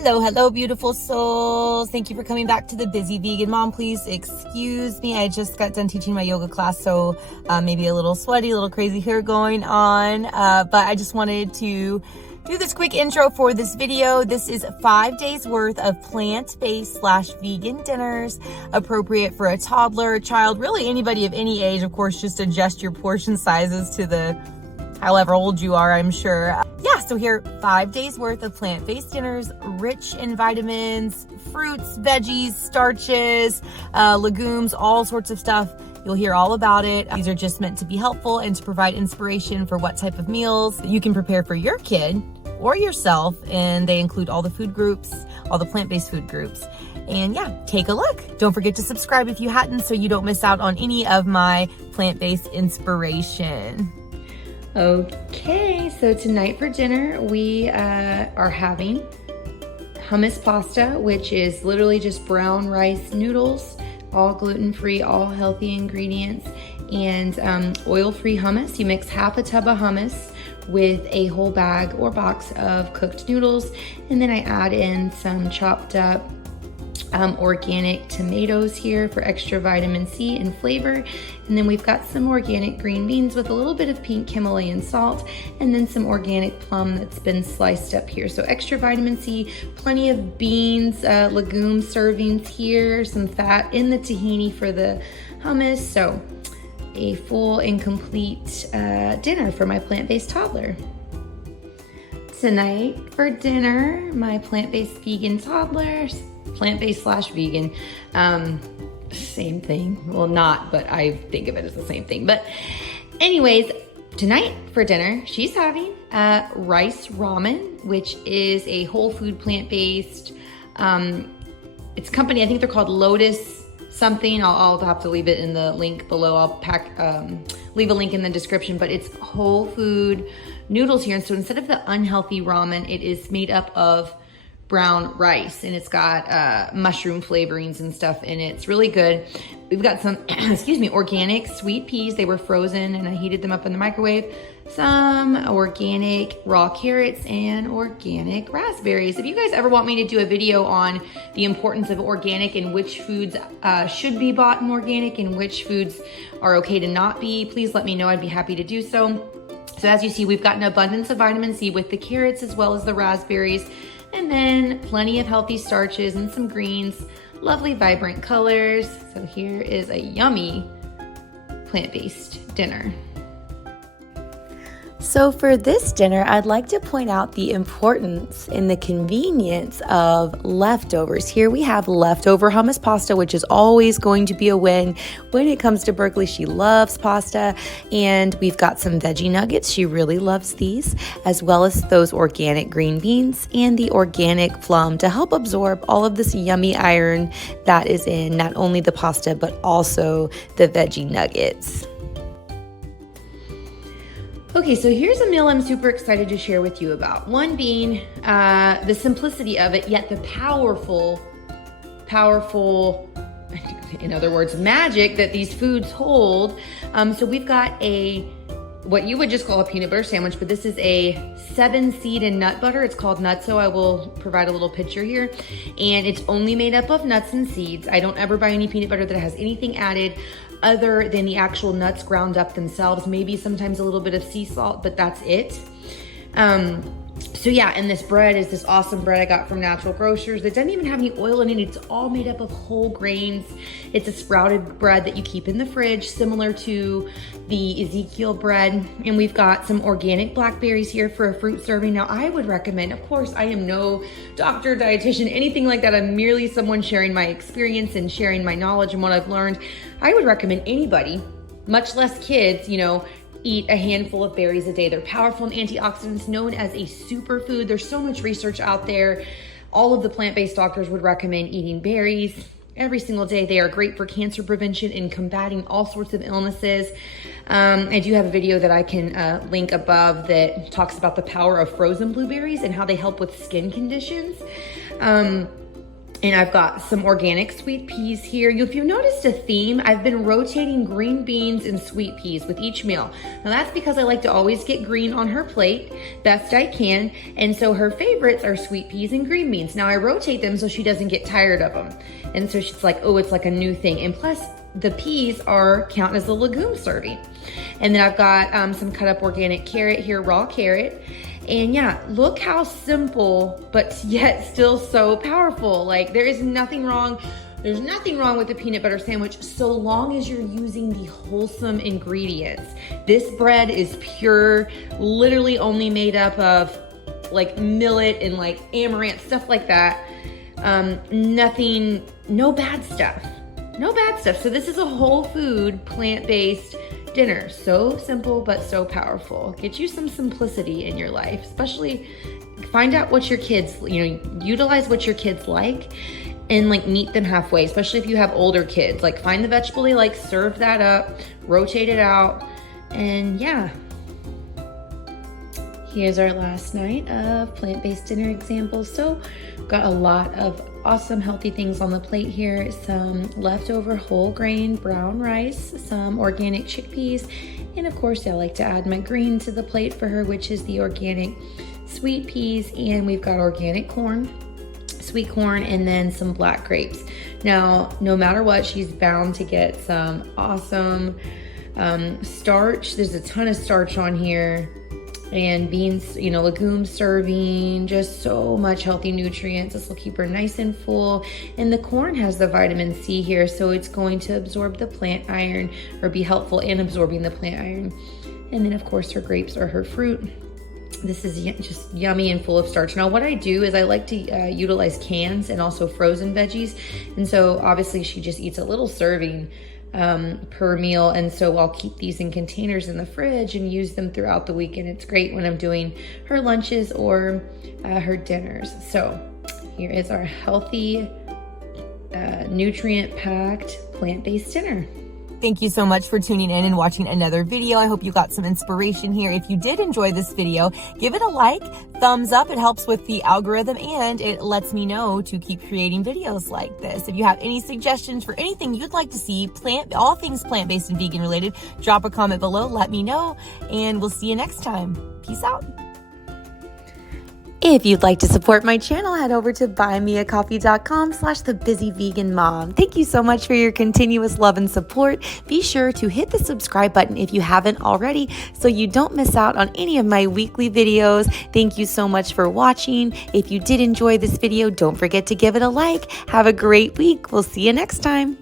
Hello, beautiful souls. Thank you for coming back to the Busy Vegan Mom. Please excuse me. I just got done teaching my yoga class, so maybe a little sweaty, a little crazy hair going on. But I just wanted to do this quick intro for this video. This is 5 days worth of plant-based / vegan dinners, appropriate for a toddler, a child, really anybody of any age. Of course, just adjust your portion sizes to the however old you are, I'm sure. Yeah, so here, 5 days worth of plant-based dinners, rich in vitamins, fruits, veggies, starches, legumes, all sorts of stuff. You'll hear all about it. These are just meant to be helpful and to provide inspiration for what type of meals you can prepare for your kid or yourself. And they include all the food groups, all the plant-based food groups. And yeah, take a look. Don't forget to subscribe if you hadn't, so you don't miss out on any of my plant-based inspiration. Okay, so tonight for dinner, we are having hummus pasta, which is literally just brown rice noodles, all gluten-free, all healthy ingredients, and oil-free hummus. You mix half a tub of hummus with a whole bag or box of cooked noodles, and then I add in some chopped up organic tomatoes here for extra vitamin C and flavor. And then we've got some organic green beans with a little bit of pink Himalayan salt, and then some organic plum that's been sliced up here. So extra vitamin C, plenty of beans, legume servings here, some fat in the tahini for the hummus. So a full and complete dinner for my plant-based toddler. Tonight for dinner, my plant-based vegan toddler, plant-based / vegan, same thing. Well, not, but I think of it as the same thing. But anyways, tonight for dinner, she's having rice ramen, which is a whole food plant-based, it's a company, I think they're called Lotus something. I'll have to leave it in the link below. I'll leave a link in the description, but it's whole food noodles here. And so instead of the unhealthy ramen, it is made up of brown rice, and it's got mushroom flavorings and stuff in it. It's really good. We've got some, organic sweet peas. They were frozen and I heated them up in the microwave. Some organic raw carrots and organic raspberries. If you guys ever want me to do a video on the importance of organic and which foods should be bought in organic and which foods are okay to not be, please let me know. I'd be happy to do so. So as you see, we've got an abundance of vitamin C with the carrots as well as the raspberries. And then plenty of healthy starches and some greens, lovely vibrant colors. So here is a yummy plant-based dinner. So for this dinner, I'd like to point out the importance and the convenience of leftovers. Here we have leftover hummus pasta, which is always going to be a win when it comes to Berkeley. She loves pasta, and we've got some veggie nuggets. She really loves these, as well as those organic green beans and the organic plum to help absorb all of this yummy iron that is in not only the pasta, but also the veggie nuggets. Okay, so here's a meal I'm super excited to share with you about. One being the simplicity of it, yet the powerful, in other words, magic that these foods hold. So we've got what you would just call a peanut butter sandwich, but this is a 7-seed and nut butter. It's called Nutso. I will provide a little picture here. And it's only made up of nuts and seeds. I don't ever buy any peanut butter that has anything added other than the actual nuts ground up themselves, maybe sometimes a little bit of sea salt, but that's it. So yeah, and this bread is this awesome bread I got from Natural Grocers that doesn't even have any oil in it. It's all made up of whole grains. It's a sprouted bread that you keep in the fridge, similar to the Ezekiel bread. And we've got some organic blackberries here for a fruit serving. Now I would recommend, of course, I am no doctor, dietitian, anything like that. I'm merely someone sharing my experience and sharing my knowledge and what I've learned. I would recommend anybody, much less kids, eat a handful of berries a day. They're powerful in antioxidants, known as a superfood. There's so much research out there. All of the plant-based doctors would recommend eating berries every single day. They are great for cancer prevention and combating all sorts of illnesses. I do have a video that I can link above that talks about the power of frozen blueberries and how they help with skin conditions. And I've got some organic sweet peas here. If you've noticed a theme, I've been rotating green beans and sweet peas with each meal. Now that's because I like to always get green on her plate, best I can. And so her favorites are sweet peas and green beans. Now I rotate them so she doesn't get tired of them. And so she's like, oh, it's like a new thing. And plus the peas count as a legume serving. And then I've got some cut up organic carrot here, raw carrot. And yeah, look how simple, but yet still so powerful. Like there's nothing wrong with the peanut butter sandwich so long as you're using the wholesome ingredients. This bread is pure, literally only made up of like millet and like amaranth, stuff like that. No bad stuff. No bad stuff. So this is a whole food, plant-based dinner. So simple, but so powerful. Get you some simplicity in your life, especially find out what your kids, utilize what your kids like and like meet them halfway, especially if you have older kids. Like find the vegetable they like, serve that up, rotate it out, and yeah. Here's our last night of plant-based dinner examples. So got a lot of awesome healthy things on the plate here. Some leftover whole grain brown rice, some organic chickpeas, and of course I like to add my green to the plate for her, which is the organic sweet peas, and we've got organic corn, sweet corn, and then some black grapes. Now, no matter what, she's bound to get some awesome starch. There's a ton of starch on here. And beans, legume serving, just so much healthy nutrients. This will keep her nice and full. And the corn has the vitamin C here, so it's going to absorb the plant iron, or be helpful in absorbing the plant iron. And then of course her grapes are her fruit. This is just yummy and full of starch. Now what I do is I like to utilize cans and also frozen veggies. And so obviously she just eats a little serving per meal, and so I'll keep these in containers in the fridge and use them throughout the week, and it's great when I'm doing her lunches or her dinners. So here is our healthy, nutrient-packed, plant-based dinner. Thank you so much for tuning in and watching another video. I hope you got some inspiration here. If you did enjoy this video, give it a like, thumbs up. It helps with the algorithm and it lets me know to keep creating videos like this. If you have any suggestions for anything you'd like to see, all things plant-based and vegan related, drop a comment below, let me know, and we'll see you next time. Peace out. If you'd like to support my channel, head over to buymeacoffee.com/thebusyveganmom. Thank you so much for your continuous love and support. Be sure to hit the subscribe button if you haven't already so you don't miss out on any of my weekly videos. Thank you so much for watching. If you did enjoy this video, don't forget to give it a like. Have a great week. We'll see you next time.